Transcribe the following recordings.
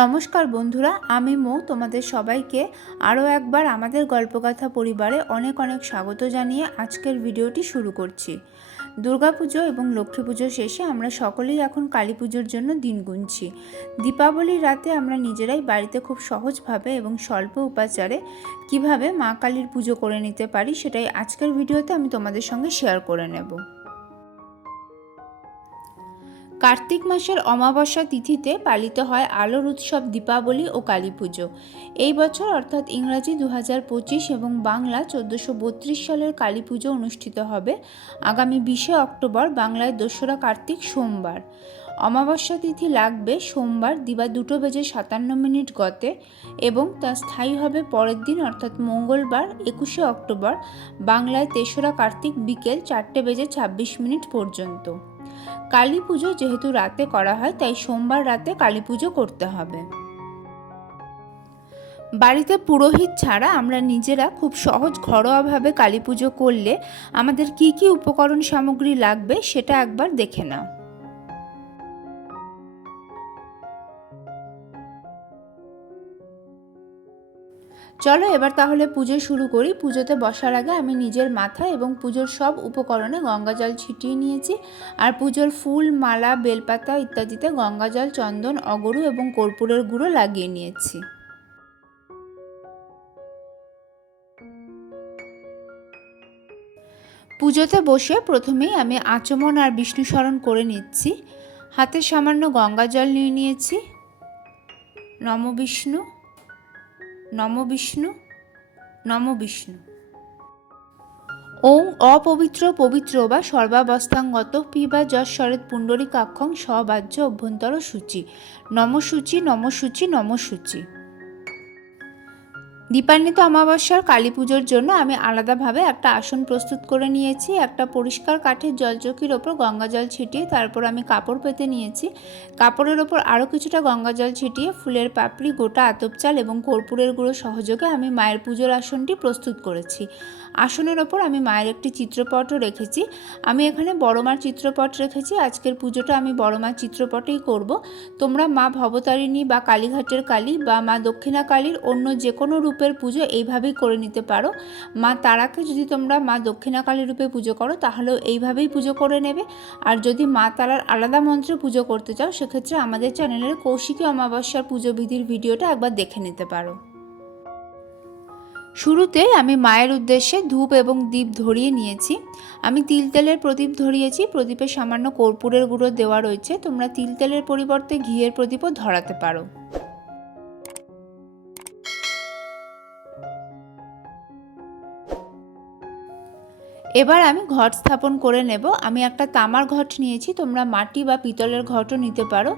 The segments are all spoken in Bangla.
নমস্কার বন্ধুরা, আমি মৌ, তোমাদের সবাইকে আরও একবার আমাদের গল্পকথা পরিবারে অনেক অনেক স্বাগত জানিয়ে আজকের ভিডিওটি শুরু করছি। দুর্গাপুজো এবং লক্ষ্মী পুজো শেষে আমরা সকলেই এখন কালী পুজোর জন্য দিন গুনছি। দীপাবলির রাতে আমরা নিজেরাই বাড়িতে খুব সহজভাবে এবং স্বল্প উপাচারে কীভাবে মা কালীর পুজো করে নিতে পারি সেটাই আজকের ভিডিওতে আমি তোমাদের সঙ্গে শেয়ার করে নেব। কার্তিক মাসের অমাবস্যা তিথিতে পালিত হয় আলোর উৎসব দীপাবলি ও কালী পুজো। এই বছর অর্থাৎ ইংরাজি দু এবং বাংলা চোদ্দোশো সালের কালী পুজো অনুষ্ঠিত হবে। আগামী বিশে অক্টোবর বাংলায় দোসরা কার্তিক সোমবার। অমাবস্যা তিথি লাগবে সোমবার দিবা দুটো বেজে সাতান্ন মিনিট গতে এবং তা স্থায়ী হবে পরের দিন অর্থাৎ মঙ্গলবার একুশে অক্টোবর বাংলায় তেসরা কার্তিক বিকেল চারটে বেজে ছাব্বিশ মিনিট পর্যন্ত। কালী পুজো যেহেতু রাতে করা হয়, তাই সোমবার রাতে কালী পুজো করতে হবে। বাড়িতে পুরোহিত ছাড়া আমরা নিজেরা খুব সহজ ঘরোয়াভাবে কালী পুজো করলে আমাদের কি কি উপকরণ সামগ্রী লাগবে সেটা একবার দেখে নাও। চলো এবার তাহলে পুজো শুরু করি। পুজোতে বসার আগে আমি নিজের মাথা এবং পুজোর সব উপকরণে গঙ্গা জল ছিটিয়ে নিয়েছি। আর পুজোর ফুল, মালা, বেলপাতা ইত্যাদিতে গঙ্গা জল, চন্দন, অগরু এবং কর্পূরের গুঁড়ো লাগিয়ে নিয়েছি। পুজোতে বসে প্রথমেই আমি আচমন আর বিষ্ণু স্মরণ করে নিচ্ছি। হাতে সামান্য গঙ্গা জল নিয়ে নিয়েছি। নম বিষ্ণু। নম বিষ্ণু নম বিষ্ণু। ওং অপবিত্র পবিত্র বা সর্বাবস্থাঙ্গত পিবা যশ্বরেত পুণ্ডরিকাক্ষং সবাহ্য অভ্যন্তর সূচি। নমসূচি নমসূচি নমসূচি দীপান্বিত অমাবস্যার কালী পুজোর জন্য আমি আলাদাভাবে একটা আসন প্রস্তুত করে নিয়েছি, একটা পরিষ্কার কাঠের জলচকির ওপর গঙ্গা জল ছিটিয়ে, তারপর আমি কাপড় পেতে নিয়েছি। কাপড়ের ওপর আরও কিছুটা গঙ্গা জল ছিটিয়ে, ফুলের পাপড়ি, গোটা আতপচাল এবং কর্পূরের গুঁড়ো সহযোগে আমি মায়ের পুজোর আসনটি প্রস্তুত করেছি। আসনের ওপর আমি মায়ের একটি চিত্রপটও রেখেছি। আমি এখানে বড় মার চিত্রপট রেখেছি। আজকের পুজোটা আমি বড় মার চিত্রপটেই করব। তোমরা মা ভবতারিণী বা কালীঘাটের কালী বা মা দক্ষিণা কালীর অন্য যে কোনো রূপের পুজো এইভাবেই করে নিতে পারো। মা তারাকে যদি তোমরা মা দক্ষিণা কালী রূপে পুজো করো, তাহলেও এইভাবেই পুজো করে নেবে। আর যদি মা তারার আলাদা মন্ত্রে পুজো করতে চাও, সেক্ষেত্রে আমাদের চ্যানেলের কৌশিকী অমাবস্যার পুজো বিধির ভিডিওটা একবার দেখে নিতে পারো। শুরুতে আমি মায়ের উদ্দেশ্যে ধূপ এবং দীপ ধরিয়ে নিয়েছি। আমি তিল তেলের প্রদীপ ধরিয়েছি। প্রদীপে সামান্য কর্পূরের গুঁড়ো দেওয়া রয়েছে। তোমরা তিল তেলের পরিবর্তে ঘিয়ের প্রদীপও ধরাতে পারো। এবার আমি ঘট স্থাপন করে নেব। আমি একটা তামার ঘট নিয়েছি। তোমরা মাটি বা পিতলের ঘটও নিতে পারো।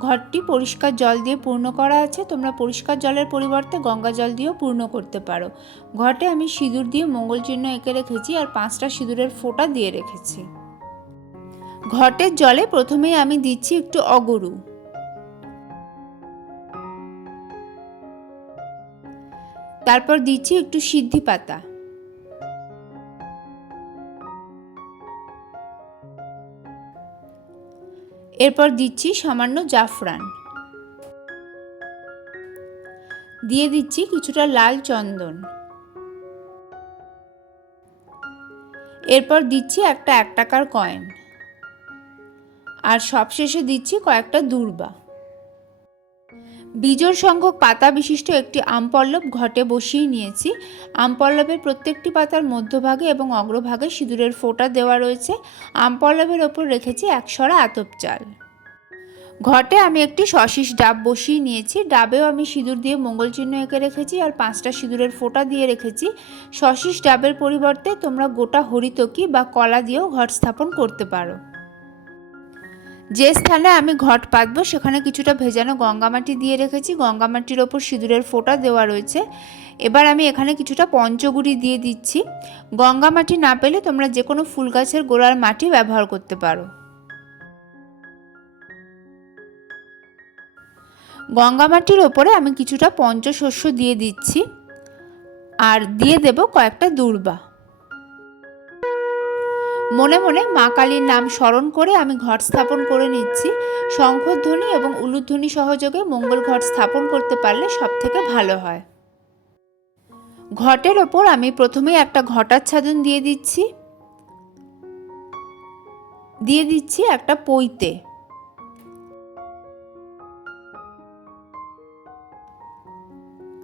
ঘরটি পরিষ্কার জল দিয়ে পূর্ণ করা আছে। তোমরা পরিষ্কার জলের পরিবর্তে গঙ্গা জল দিয়েও পূর্ণ করতে পারো। ঘটে আমি সিঁদুর দিয়ে মঙ্গল চিহ্ন এঁকে রেখেছি আর পাঁচটা সিঁদুরের ফোঁটা দিয়ে রেখেছি। ঘটের জলে প্রথমেই আমি দিচ্ছি একটু অগরু। তারপর দিচ্ছি একটু সিদ্ধি পাতা। এরপর দিচ্ছি সামান্য জাফরান। দিয়ে দিচ্ছি কিছুটা লাল চন্দন। এরপর দিচ্ছি একটা এক টাকার কয়েন। আর সবশেষে দিচ্ছি কয়েকটা দূর্বা। বীজর সংখ্যক পাতা বিশিষ্ট একটি আমপল্লব ঘটে বসিয়ে নিয়েছি। আমপল্লবের প্রত্যেকটি পাতার মধ্যভাগে এবং অগ্রভাগে সিঁদুরের ফোঁটা দেওয়া রয়েছে। আমপল্লবের ওপর রেখেছি একশরা আতপ চাল। ঘটে আমি একটি সশিস ডাব বসিয়ে নিয়েছি। ডাবেও আমি সিঁদুর দিয়ে মঙ্গল চিহ্ন এঁকে রেখেছি আর পাঁচটা সিঁদুরের ফোঁটা দিয়ে রেখেছি। সশিস ডাবের পরিবর্তে তোমরা গোটা হরিতকি বা কলা দিয়েও ঘট স্থাপন করতে পারো। যে স্থানে আমি ঘট পাতবো সেখানে কিছুটা ভেজানো গঙ্গামাটি দিয়ে রেখেছি। গঙ্গামাটির ওপর সিঁদুরের ফোঁটা দেওয়া রয়েছে। এবার আমি এখানে কিছুটা পঞ্চগুড়ি দিয়ে দিচ্ছি। গঙ্গামাটি না পেলে তোমরা যে কোনো ফুল গাছের গোড়ার মাটি ব্যবহার করতে পারো। গঙ্গামাটির ওপরে আমি কিছুটা পঞ্চশস্য দিয়ে দিচ্ছি। আর দিয়ে দেব কয়েকটা দূর্বা। মনে মনে মা কালীর নাম স্মরণ করে আমি ঘট স্থাপন করে নিচ্ছি। শঙ্খধ্বনি এবং উলুধ্বনি সহযোগে মঙ্গল ঘট স্থাপন করতে পারলে সব থেকে ভালো হয়। ঘটের ওপর আমি প্রথমেই একটা ঘটাচ্ছাদন দিয়ে দিচ্ছি। দিয়ে দিচ্ছি একটা পইতে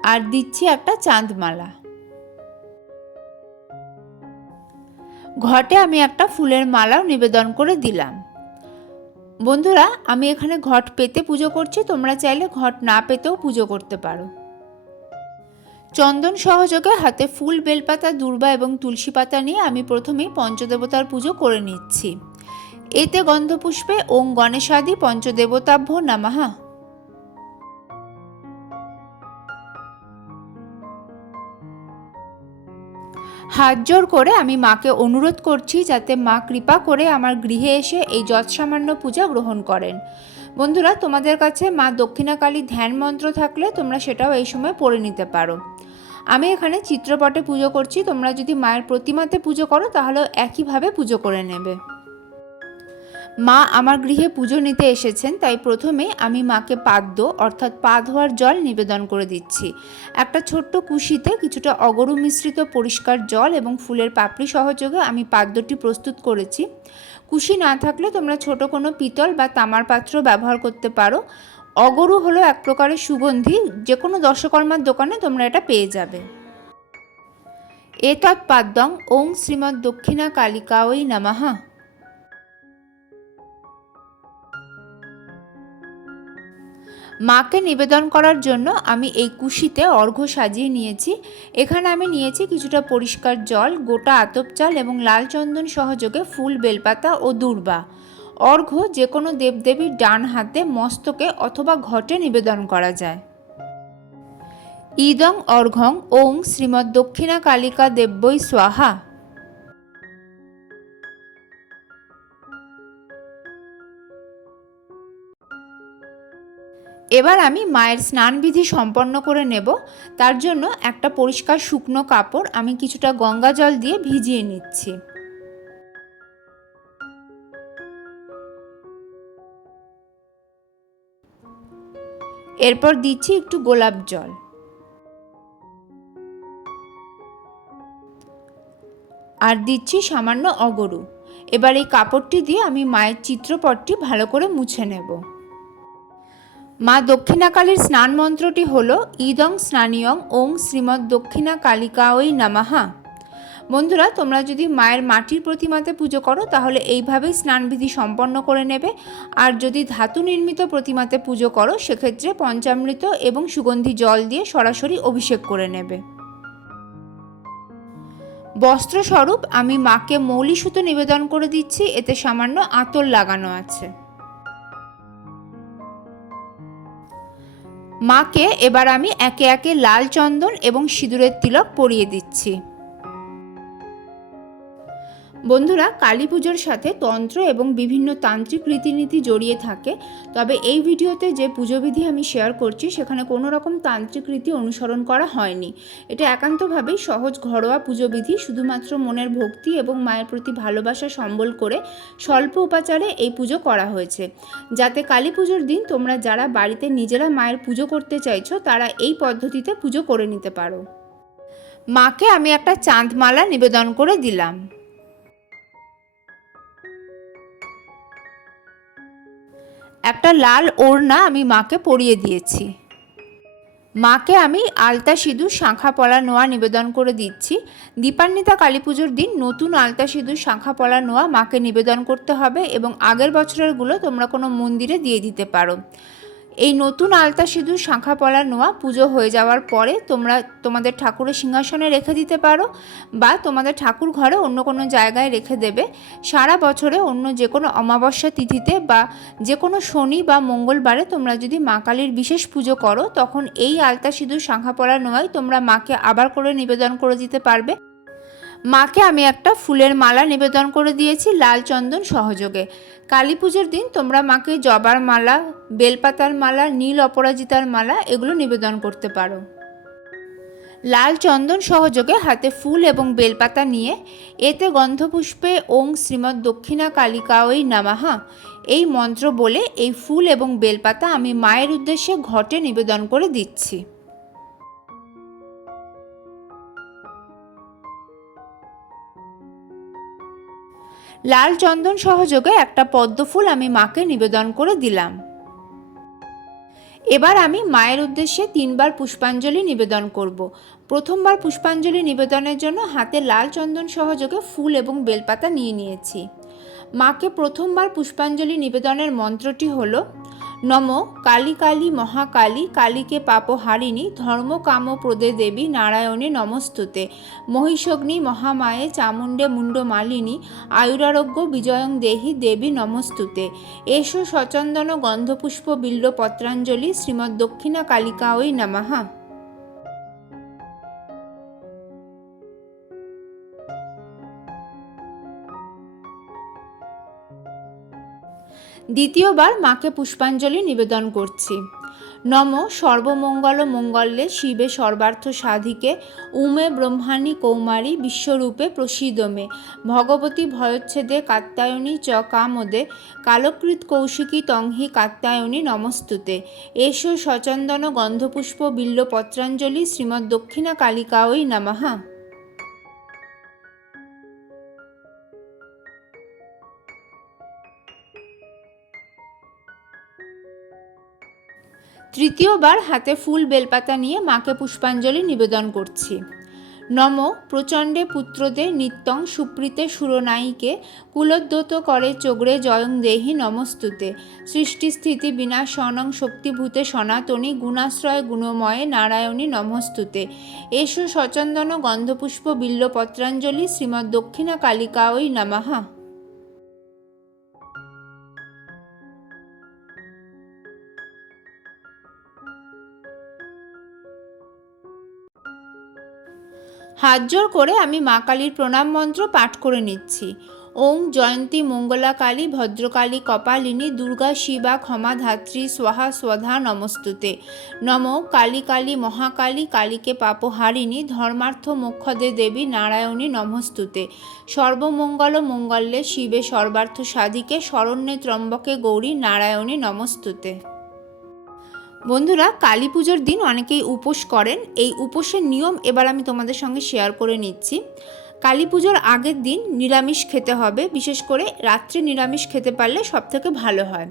আর দিচ্ছি একটা চাঁদমালা। ঘটে আমি একটা ফুলের মালাও নিবেদন করে দিলাম। বন্ধুরা, আমি এখানে ঘট পেতে পুজো করছি, তোমরা চাইলে ঘট না পেতেও পুজো করতে পারো। চন্দন সহযোগে হাতে ফুল, বেলপাতা, দুর্বা এবং তুলসী পাতা নিয়ে আমি প্রথমেই পঞ্চদেবতার পুজো করে নিচ্ছি। এতে গন্ধপুষ্পে ওং গণেশাদি পঞ্চদেবতাভ্য নামাহা হাত জোর করে আমি মাকে অনুরোধ করছি যাতে মা কৃপা করে আমার গৃহে এসে এই যৎসামান্য পূজা গ্রহণ করেন। বন্ধুরা, তোমাদের কাছে মা দক্ষিণাকালী ধ্যান মন্ত্র থাকলে তোমরা সেটাও এই সময় পড়ে নিতে পারো। আমি এখানে চিত্রপটে পুজো করছি, তোমরা যদি মায়ের প্রতিমাতে পুজো করো তাহলে একইভাবে পুজো করে নেবে। মা আমার গৃহে পুজো নিতে এসেছেন, তাই প্রথমে আমি মাকে পাদ্য, অর্থাৎ পা ধোয়ার জল নিবেদন করে দিচ্ছি। একটা ছোট্ট কুশিতে কিছুটা অগরু মিশ্রিত পরিষ্কার জল এবং ফুলের পাপড়ি সহযোগে আমি পাদ্যটি প্রস্তুত করেছি। কুশি না থাকলে তোমরা ছোট কোনো পিতল বা তামার পাত্র ব্যবহার করতে পারো। অগরু হলো এক প্রকারের সুগন্ধি যে কোনো দশকর্মার দোকানে তোমরা এটা পেয়ে যাবে। এতৎ পাদ্যং ওং শ্রীমৎ দক্ষিণা কালিকা ওই নামাহা মাকে নিবেদন করার জন্য আমি এই কুশিতে অর্ঘ্য সাজিয়ে নিয়েছি। এখানে আমি নিয়েছি কিছুটা পরিষ্কার জল, গোটা আতপ চাল এবং লাল চন্দন সহযোগে ফুল, বেলপাতা ও দূর্বা। অর্ঘ্য যে কোনো দেবদেবীর ডান হাতে মস্তকে অথবা ঘটে নিবেদন করা যায়। ইদং অর্ঘং ওং শ্রীমৎ দক্ষিণা কালিকা দেব্যই স্বাহা। এবার আমি মায়ের স্নানবিধি সম্পন্ন করে নেব। তার জন্য একটা পরিষ্কার শুকনো কাপড় আমি কিছুটা গঙ্গা জল দিয়ে ভিজিয়ে নিচ্ছি। এরপর দিচ্ছি একটু গোলাপ জল। আর দিচ্ছি সামান্য অগরু। এবার এই কাপড়টি দিয়ে আমি মায়ের চিত্রপটটি ভালো করে মুছে নেব। মা দক্ষিণাকালীর স্নান মন্ত্রটি হল ইদং স্নানিয়ং ওং শ্রীমৎ দক্ষিণা কালিকা ওই নামাহা বন্ধুরা, তোমরা যদি মায়ের মাটির প্রতিমাতে পুজো করো, তাহলে এইভাবেই স্নানবিধি সম্পন্ন করে নেবে। আর যদি ধাতু নির্মিত প্রতিমাতে পুজো করো, সেক্ষেত্রে পঞ্চামৃত এবং সুগন্ধি জল দিয়ে সরাসরি অভিষেক করে নেবে। বস্ত্রস্বরূপ আমি মাকে মৌলি সুতো নিবেদন করে দিচ্ছি, এতে সামান্য আতর লাগানো আছে। মাকে এবার আমি একে একে লাল চন্দন এবং সিঁদুরের তিলক পরিয়ে দিচ্ছি। বন্ধুরা, কালী পুজোর সাথে তন্ত্র এবং বিভিন্ন তান্ত্রিক রীতিনীতি জড়িয়ে থাকে। তবে এই ভিডিওতে যে পুজোবিধি আমি শেয়ার করছি, সেখানে কোনো রকম তান্ত্রিক রীতি অনুসরণ করা হয়নি। এটা একান্তভাবেই সহজ ঘরোয়া পুজোবিধি, শুধুমাত্র মনের ভক্তি এবং মায়ের প্রতি ভালোবাসা সম্বল করে স্বল্প উপাচারে এই পুজো করা হয়েছে। যাতে কালী পুজোর দিন তোমরা যারা বাড়িতে নিজেরা মায়ের পুজো করতে চাইছো, তারা এই পদ্ধতিতে পুজো করে নিতে পারো। মাকে আমি একটা চাঁদমালা নিবেদন করে দিলাম। একটা লাল ওড়না আমি মাকে পরিয়ে দিয়েছি। মাকে আমি আলতা সিঁদুর, শাঁখা পলা, নোয়া নিবেদন করে দিচ্ছি। দীপান্বিতা কালী পুজোর দিন নতুন আলতা সিঁদুর, শাঁখা পলা, নোয়া মাকে নিবেদন করতে হবে এবং আগের বছরেরগুলো তোমরা কোনো মন্দিরে দিয়ে দিতে পারো। এই নতুন আলতা সিঁদুর শাঁখা পলা নোয়া পুজো হয়ে যাওয়ার পরে তোমরা তোমাদের ঠাকুরের সিংহাসনে রেখে দিতে পারো বা তোমাদের ঠাকুর ঘরে অন্য কোনো জায়গায় রেখে দেবে। সারা বছরে অন্য যে কোনো অমাবস্যা তিথিতে বা যে কোনো শনি বা মঙ্গলবারে তোমরা যদি মা কালীর বিশেষ পুজো করো, তখন এই আলতা সিঁদুর শাঁখা পলা নোয়াই তোমরা মাকে আবার করে নিবেদন করে দিতে পারবে। মাকে আমি একটা ফুলের মালা নিবেদন করে দিয়েছি, লাল চন্দন সহযোগে। কালী পুজোর দিন তোমরা মাকে জবার মালা, বেলপাতার মালা, নীল অপরাজিতার মালা এগুলো নিবেদন করতে পারো। লাল চন্দন সহযোগে হাতে ফুল এবং বেলপাতা নিয়ে এতে গন্ধপুষ্পে ওং শ্রীমৎ দক্ষিণা কালিকাওই নামাহা। এই মন্ত্র বলে এই ফুল এবং বেলপাতা আমি মায়ের উদ্দেশ্যে ঘটে নিবেদন করে দিচ্ছি। লাল চন্দন সহযোগে একটা পদ্মফুল আমি মাকে নিবেদন করে দিলাম এবার আমি মায়ের উদ্দেশ্যে তিনবার পুষ্পাঞ্জলি নিবেদন করব। প্রথমবার পুষ্পাঞ্জলি নিবেদনের জন্য হাতে লাল চন্দন সহযোগে ফুল এবং বেলপাতা নিয়ে নিয়েছি মাকে প্রথমবার পুষ্পাঞ্জলি নিবেদনের মন্ত্রটি হলো নম কালী কালী মহাকালী কালীকে পাপহারিণী ধর্ম কাম প্রদে দেবী নারায়ণে নমস্তুতে। মহিষগ্নি মহামায়ে চামুণ্ডে মুন্ড মালিনী আয়ুরারোগ্য বিজয়ং দেহি দেবী নমস্তুতে। এসো সচন্দন গন্ধপুষ্প বিল্ল পত্রাঞ্জলি শ্রীমৎ দক্ষিণা কালিকা ওই নামাহা দ্বিতীয়বার মাকে পুষ্পাঞ্জলি নিবেদন করছি। নম সর্বমঙ্গল মঙ্গলে শিবে সর্বার্থ সাধিকে, উমে ব্রহ্মাণী কৌমারী বিশ্বরূপে প্রসিদমে ভগবতী ভয়চ্ছেদে কাত্যায়নী চ কামদে কালকৃত কৌশিকী তংহি কাত্যায়নী নমস্তুতে। এসো সচন্দন গন্ধপুষ্প বিল্ল পত্রাঞ্জলি শ্রীমৎ দক্ষিণা কালিকা নামাহা তৃতীয়বার হাতে ফুল বেলপাতা নিয়ে মাকে পুষ্পাঞ্জলি নিবেদন করছি। নম প্রচণ্ডে পুত্রদে নিত্যং সুপ্রীতে সুরনায়ীকে কুলোদ্যত করে চোগড়ে জয়ং দেহি নমস্তুতে। সৃষ্টিস্থিতি বিনাশনং শক্তিভূতে সনাতনী গুণাশ্রয় গুণময়ে নারায়ণী নমস্তুতে। এসো সচন্দন গন্ধপুষ্প বিল্ল পত্রাঞ্জলি শ্রীমৎ দক্ষিণা কালিকা ওই নমঃ। হাত জোর করে আমি মা কালীর প্রণাম মন্ত্র পাঠ করে নিচ্ছি। ওং জয়ন্তী মঙ্গলা কালী ভদ্রকালী কপালিনী, দুর্গা শিবা, ক্ষমা ধাত্রী, স্বাহা স্বধা নমস্তুতে। নম কালী কালী মহাকালী, কালীকে পাপহারিণী, ধর্মার্থ মোক্ষদে দেবী, নারায়ণী নমস্তুতে। সর্বমঙ্গল মঙ্গলে শিবে সর্বার্থ সাধিকে, শরণ্যে ত্রম্বকে গৌরী, নারায়ণী নমস্তুতে। বন্ধুরা, কালী পুজোর দিন অনেকেই উপোস করেন। এই উপোসের নিয়ম এবার আমি তোমাদের সঙ্গে শেয়ার করে নিচ্ছি। কালী পুজোর আগের দিন নিরামিষ খেতে হবে, বিশেষ করে রাত্রে নিরামিষ খেতে পারলে সব থেকে ভালো হয়।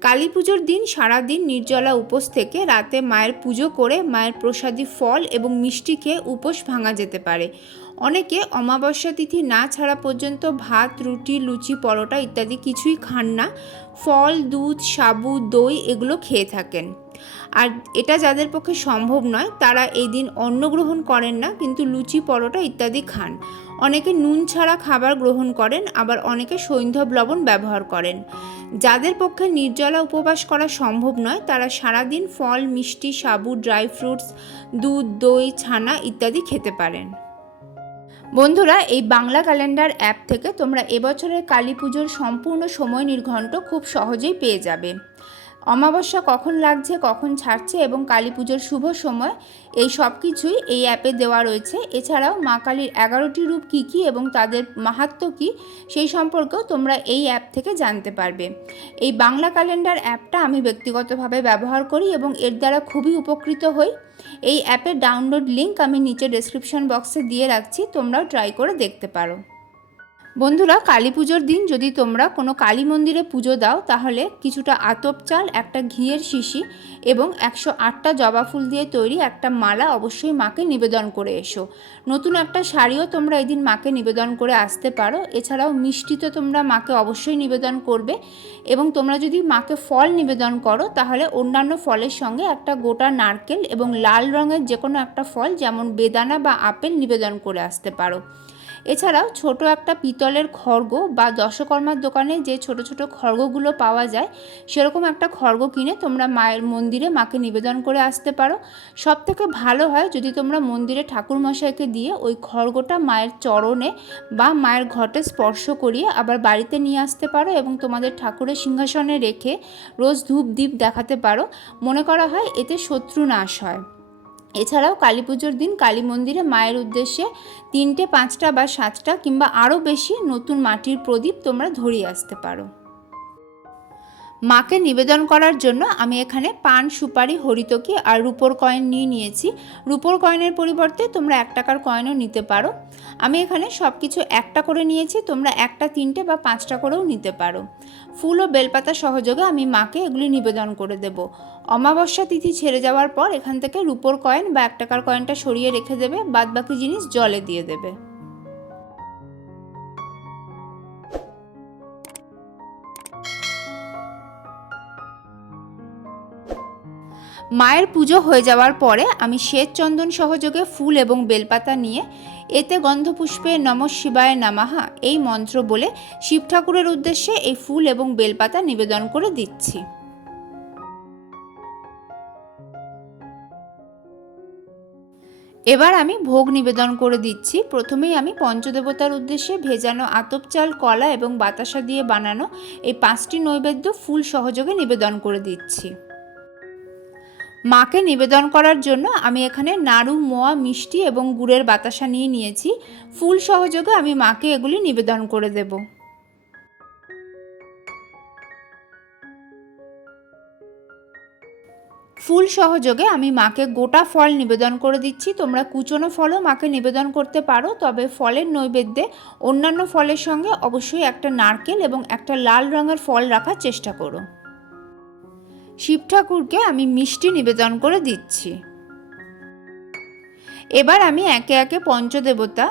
কালী পুজোর দিন সারাদিন নির্জলা উপোস থেকে রাতে মায়ের পুজো করে মায়ের প্রসাদী ফল এবং মিষ্টি খেয়ে উপোস ভাঙা যেতে পারে। অনেকে অমাবস্যা তিথি না ছাড়া পর্যন্ত ভাত, রুটি, লুচি, পরোটা ইত্যাদি কিছুই খান না। ফল, দুধ, সাবু, দই এগুলো খেয়ে থাকেন। আর এটা যাদের পক্ষে সম্ভব নয়, তারা এই দিন অন্ন গ্রহণ করেন না, কিন্তু লুচি, পরোটা ইত্যাদি খান। অনেকে নুন ছাড়া খাবার গ্রহণ করেন, আবার অনেকে সৈন্ধব লবণ ব্যবহার করেন। যাদের পক্ষে নির্জলা উপবাস করা সম্ভব নয়, তারা সারাদিন ফল, মিষ্টি, সাবু, ড্রাই ফ্রুটস, দুধ, দই, ছানা ইত্যাদি খেতে পারেন। বন্ধুরা, এই বাংলা ক্যালেন্ডার অ্যাপ থেকে তোমরা এবছরের কালী পুজোর সম্পূর্ণ সময় নির্ঘণ্ট খুব সহজেই পেয়ে যাবে। অমাবস্যা কখন লাগছে, কখন ছাড়ছে এবং কালী পুজোর শুভ সময়, এই সব কিছুই এই অ্যাপে দেওয়া রয়েছে। এছাড়াও মা কালীর এগারোটি রূপ কী কী এবং তাদের মাহাত্ম কী, সেই সম্পর্কেও তোমরা এই অ্যাপ থেকে জানতে পারবে। এই বাংলা ক্যালেন্ডার অ্যাপটা আমি ব্যক্তিগতভাবে ব্যবহার করি এবং এর দ্বারা খুবই উপকৃত হই। এই অ্যাপের ডাউনলোড লিঙ্ক আমি নিচে ডেসক্রিপশন বক্সে দিয়ে রাখছি, তোমরাও ট্রাই করে দেখতে পারো। বন্ধুরা, কালী পুজোর দিন যদি তোমরা কোনো কালী মন্দিরে পুজো দাও, তাহলে কিছুটা আতপ চাল, একটা ঘিয়ের শিশি এবং একশো আটটা জবা ফুল দিয়ে তৈরি একটা মালা অবশ্যই মাকে নিবেদন করে এসো। নতুন একটা শাড়িও তোমরা এদিন মাকে নিবেদন করে আসতে পারো। এছাড়াও মিষ্টি তো তোমরা মাকে অবশ্যই নিবেদন করবে এবং তোমরা যদি মাকে ফল নিবেদন করো, তাহলে অন্যান্য ফলের সঙ্গে একটা গোটা নারকেল এবং লাল রঙের যে কোনো একটা ফল, যেমন বেদানা বা আপেল, নিবেদন করে আসতে পারো। এছাড়াও ছোট একটা পিতলের খড়গ বা দশকর্মার দোকানে যে ছোট ছোট খড়গগুলো পাওয়া যায়, সেরকম একটা খড়গ কিনে তোমরা মায়ের মন্দিরে মাকে নিবেদন করে আসতে পারো। সব থেকে ভালো হয় যদি তোমরা মন্দিরে ঠাকুরমশাইকে দিয়ে ওই খড়গটা মায়ের চরণে বা মায়ের ঘটে স্পর্শ করিয়ে আবার বাড়িতে নিয়ে আসতে পারো এবং তোমাদের ঠাকুরের সিংহাসনে রেখে রোজ ধূপ দ্বীপ দেখাতে পারো। মনে করা হয় এতে শত্রু নাশ হয়। এছাড়াও কালী পুজোর দিন কালী মন্দিরে মায়ের উদ্দেশ্যে তিনটে, পাঁচটা বা সাতটা কিংবা আরও বেশি নতুন মাটির প্রদীপ তোমরা ধরিয়ে আসতে পারো। মাকে নিবেদন করার জন্য আমি এখানে পান, সুপারি, হরিতকি আর রুপোর কয়েন নিয়ে নিয়েছি। রুপোর কয়েনের পরিবর্তে তোমরা এক টাকার কয়েনও নিতে পারো। আমি এখানে সব কিছু একটা করে নিয়েছি, তোমরা একটা, তিনটে বা পাঁচটা করেও নিতে পারো। ফুল ও বেলপাতা সহযোগে আমি মাকে এগুলি নিবেদন করে দেব। অমাবস্যা তিথি ছেড়ে যাওয়ার পর এখান থেকে রুপোর কয়েন বা এক টাকার কয়েনটা সরিয়ে রেখে দেবে, বাদবাকি জিনিস জলে দিয়ে দেবে। মায়ের পুজো হয়ে যাওয়ার পরে আমি শ্বেত চন্দন সহযোগে ফুল এবং বেলপাতা নিয়ে এতে গন্ধপুষ্পে নম শিবায় নামাহা এই মন্ত্র বলে শিব ঠাকুরের উদ্দেশ্যে এই ফুল এবং বেলপাতা নিবেদন করে দিচ্ছি। এবার আমি ভোগ নিবেদন করে দিচ্ছি। প্রথমেই আমি পঞ্চদেবতার উদ্দেশ্যে ভেজানো আতপ চাল, কলা এবং বাতাসা দিয়ে বানানো এই পাঁচটি নৈবেদ্য ফুল সহযোগে নিবেদন করে দিচ্ছি। মাকে নিবেদন করার জন্য আমি এখানে নাড়ু, মোয়া, মিষ্টি এবং গুড়ের বাতাসা নিয়ে নিয়েছি। ফুল সহযোগে আমি মাকে এগুলি নিবেদন করে দেব। ফুল সহযোগে আমি মাকে গোটা ফল নিবেদন করে দিচ্ছি। তোমরা কুচনো ফলও মাকে নিবেদন করতে পারো, তবে ফলের নৈবেদ্যে অন্যান্য ফলের সঙ্গে অবশ্যই একটা নারকেল এবং একটা লাল রঙের ফল রাখার চেষ্টা করো। শিব ঠাকুরকে আমি মিষ্টি নিবেদন করে দিচ্ছি। এবার আমি একে একে পঞ্চদেবতা,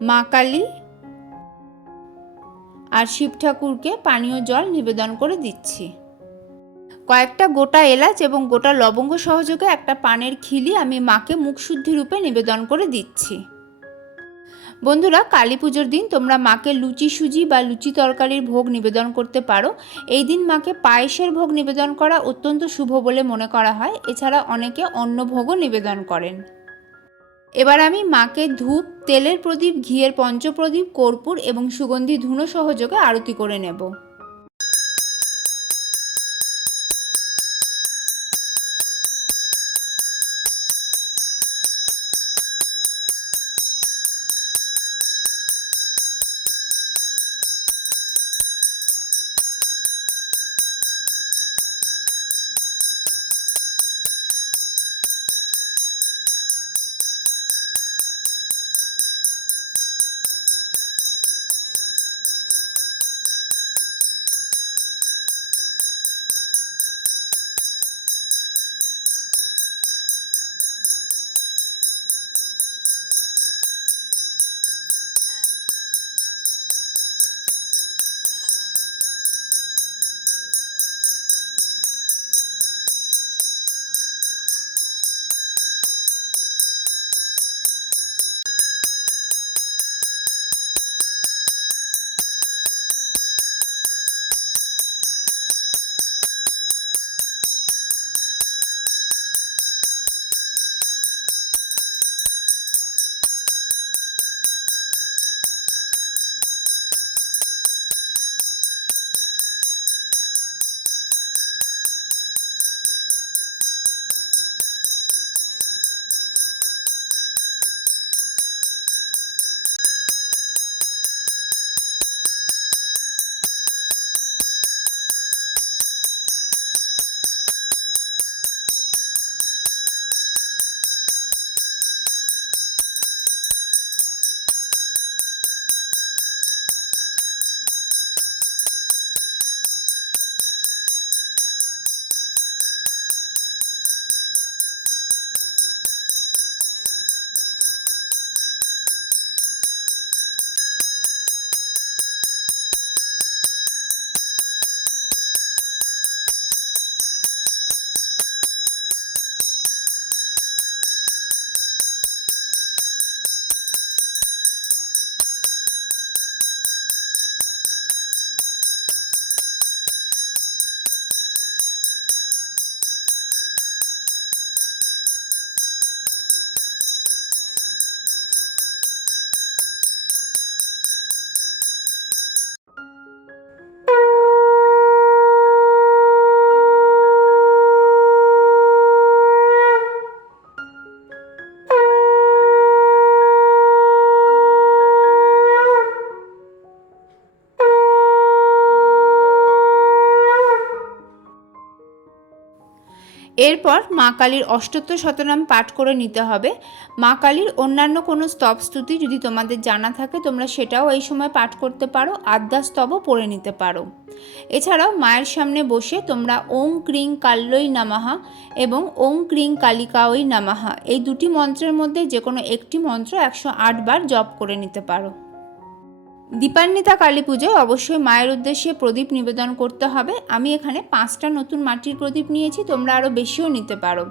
মা কালী আর শিব ঠাকুরকে পানীয় জল নিবেদন করে দিচ্ছি। কয়েকটা গোটা এলাচ এবং গোটা লবঙ্গ সহযোগে একটা পানের খিলি আমি মাকে মুখশুদ্ধি রূপে নিবেদন করে দিচ্ছি। বন্ধুরা, কালী পুজোর দিন তোমরা মাকে লুচি সুজি বা লুচি তরকারির ভোগ নিবেদন করতে পারো। এই দিন মাকে পায়েসের ভোগ নিবেদন করা অত্যন্ত শুভ বলে মনে করা হয়। এছাড়া অনেকে অন্য ভোগও নিবেদন করেন। এবার আমি মাকে ধূপ, তেলের প্রদীপ, ঘিয়ের পঞ্চপ্রদীপ, কর্পূর এবং সুগন্ধি ধুনো সহযোগে আরতি করে নেব। এরপর মা কালীর অষ্টত্ব শতনাম পাঠ করে নিতে হবে। মা কালীর অন্যান্য কোনো স্তব স্তুতি যদি তোমাদের জানা থাকে, তোমরা সেটাও এই সময় পাঠ করতে পারো, আদ্যা স্তবও পড়ে নিতে পারো। এছাড়াও মায়ের সামনে বসে তোমরা ওং ক্রিং কাল্লই নামাহা এবং ওং ক্রিং কালিকাওই নামাহা এই দুটি মন্ত্রের মধ্যে যে কোনো একটি মন্ত্র একশো আট বার জপ করে নিতে পারো। দীপান্বিতা কালী পুজোয় অবশ্যই মায়ের উদ্দেশ্যে প্রদীপ নিবেদন করতে হবে। আমি এখানে পাঁচটা নতুন মাটির প্রদীপ নিয়েছি, তোমরা আরও বেশিও নিতে পারো।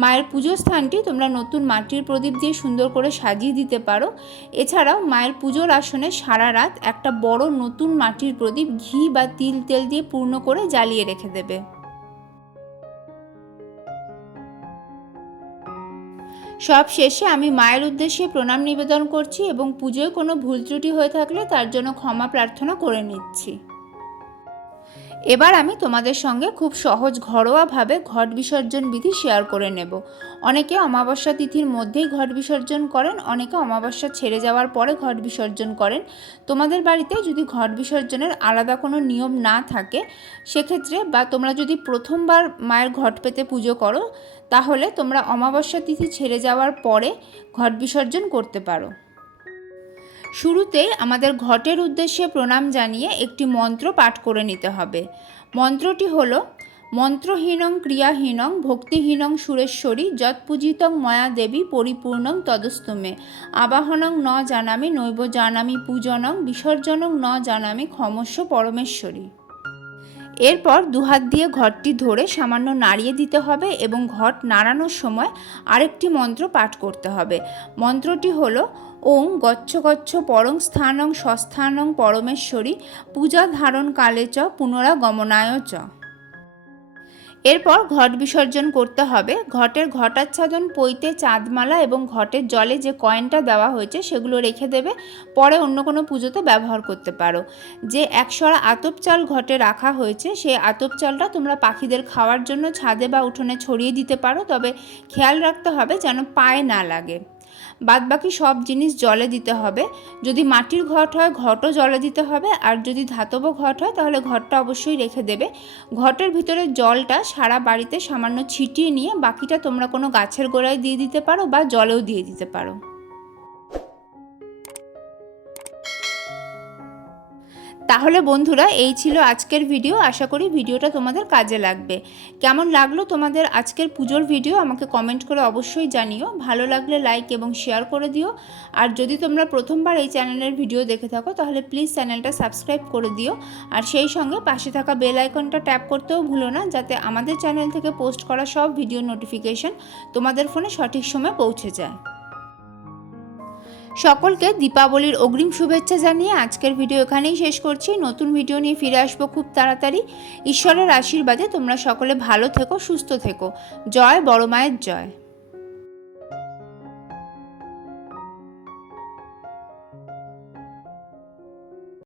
মায়ের পুজো স্থানটি তোমরা নতুন মাটির প্রদীপ দিয়ে সুন্দর করে সাজিয়ে দিতে পারো। এছাড়াও মায়ের পুজোর আসনে সারা রাত একটা বড় নতুন মাটির প্রদীপ ঘি বা তিল তেল দিয়ে পূর্ণ করে জ্বালিয়ে রেখে দেবে। সব শেষে আমি মায়ের উদ্দেশ্যে প্রণাম নিবেদন করছি এবং পুজোয় কোনো ভুল ত্রুটি হয়ে থাকলে তার জন্য ক্ষমা প্রার্থনা করে নিচ্ছি। এবার আমি তোমাদের সঙ্গে খুব সহজ ঘরোয়াভাবে ঘট বিসর্জন বিধি শেয়ার করে নেব। অনেকে অমাবস্যা তিথির মধ্যেই ঘট বিসর্জন করেন, অনেকে অমাবস্যা ছেড়ে যাওয়ার পরে ঘট বিসর্জন করেন। তোমাদের বাড়িতে যদি ঘট বিসর্জনের আলাদা কোনো নিয়ম না থাকে, সেক্ষেত্রে বা তোমরা যদি প্রথমবার মায়ের ঘট পেতে পুজো করো, তাহলে তোমরা অমাবস্যা তিথি ছেড়ে যাওয়ার পরে ঘট বিসর্জন করতে পারো। শুরুতেই আমাদের ঘটের উদ্দেশ্যে প্রণাম জানিয়ে একটি মন্ত্র পাঠ করে নিতে হবে। মন্ত্রটি হলো, মন্ত্রহীনং ক্রিয়াহীনং ভক্তিহীনং সুরেশ্বরী যৎপূজিতং ময়া দেবী পরিপূর্ণং তদস্তমে। আবাহনং ন জানামি নৈব জানামি পূজনং বিসর্জনং ন জানামি ক্ষমস্য পরমেশ্বরী। এরপর দুহাত দিয়ে ঘরটি ধরে সামান্য নাড়িয়ে দিতে হবে এবং ঘট নাড়ানোর সময় আরেকটি মন্ত্র পাঠ করতে হবে। মন্ত্রটি হলো ওং গচ্ছ গচ্ছ পরং স্থানং সস্থানং পরমেশ্বরী পূজা ধারণ কালে চ পুনরাগমনায় চ। এরপর ঘট বিসর্জন করতে হবে। ঘটের ঘটাচ্ছাদন পইতে চাঁদমালা এবং ঘটের জলে যে কয়েনটা দেওয়া হয়েছে সেগুলো রেখে দেবে। পরে অন্য কোনো পুজোতে ব্যবহার করতে পারো। যে একশরা আতপ চাল ঘটে রাখা হয়েছে সেই আতপ চালটা তোমরা পাখিদের খাওয়ার জন্য ছাদে বা উঠোনে ছড়িয়ে দিতে পারো। তবে খেয়াল রাখতে হবে যেন পায়ে না লাগে। বাদবাকি সব জিনিস জলে দিতে হবে। যদি মাটির ঘট হয়, ঘটও জলে দিতে হবে। আর যদি ধাতব ঘট হয়, তাহলে ঘরটা অবশ্যই রেখে দেবে। ঘটের ভিতরে জলটা সারা বাড়িতে সামান্য ছিটিয়ে নিয়ে বাকিটা তোমরা কোনো গাছের গোড়ায় দিয়ে দিতে পারো বা জলেও দিয়ে দিতে পারো। তাহলে বন্ধুরা, এই ছিল আজকের ভিডিও আশা করি ভিডিওটা তোমাদের কাজে লাগবে। কেমন লাগল তোমাদের আজকের পুজোর ভিডিও আমাকে কমেন্ট করে অবশ্যই জানিও। ভালো লাগলে লাইক এবং শেয়ার করে দিও। আর যদি তোমরা প্রথমবার এই চ্যানেলের ভিডিও দেখে থাকো, তাহলে প্লিজ চ্যানেলটা সাবস্ক্রাইব করে দিও। আর সেই সঙ্গে পাশে থাকা বেল আইকনটা ট্যাপ করতেও ভুলো না, যাতে আমাদের চ্যানেল থেকে পোস্ট করা সব ভিডিও নোটিফিকেশন তোমাদের ফোনে সঠিক সময় পৌঁছে যায়। সকলকে দীপাবলির অগ্রিম শুভেচ্ছা জানিয়ে আজকের ভিডিও এখানেই শেষ করছি। নতুন ভিডিও নিয়ে ফিরে আসব খুব তাড়াতাড়ি। ঈশ্বরের আশীর্বাদে তোমরা সকলে ভালো থেকো, সুস্থ থেকো। জয় বড় মায়ের জয়।